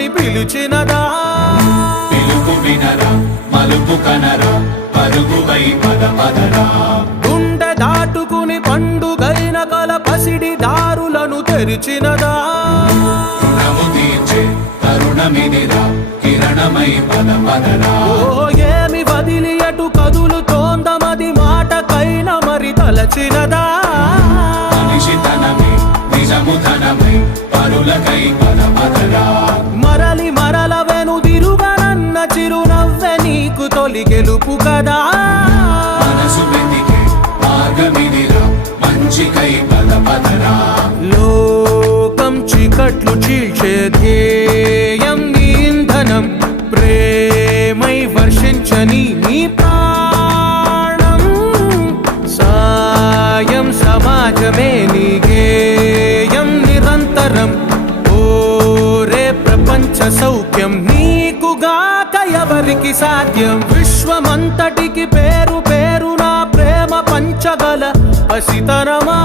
అని పిలిచినదా? పిలుపు వినరా మలుపు కనరా పరుగువై పద పదరా. గుండె దాటుకుని పండుగైన కల పసిడి దారులను తెరిచినదా? రుణము తీర్చే తరుణమిదిరా కిరణమై పద పదరా. ఓ ఏమి వదిలి అటు కదులుతోందమది మాటకైన మరి తలచినదా? మనిషితనమే నిజముతనమై పరులకై పద పదరా. మరలి మరల వెనుదిరుగనన్న చిరునవ్వె నీకు తొలి గెలుపు కదా? మనసు వెతికే మార్గమిదిరా మంచికై పద పదరా. లోకం చీకట్లు చీల్చే ధ్యేయం నీ ఇంధనం, ప్రేమై వర్షించని నీ ప్రాణం, సాయం సమాజమే నీ గేయం నిరంతరం. ఓరే ప్రపంచ సౌఖ్యం నీకుగాక ఎవరికి సాధ్యం? విశ్వమంతటికి పేరు పేరు నా ప్రేమ పంచగల పసితరమా.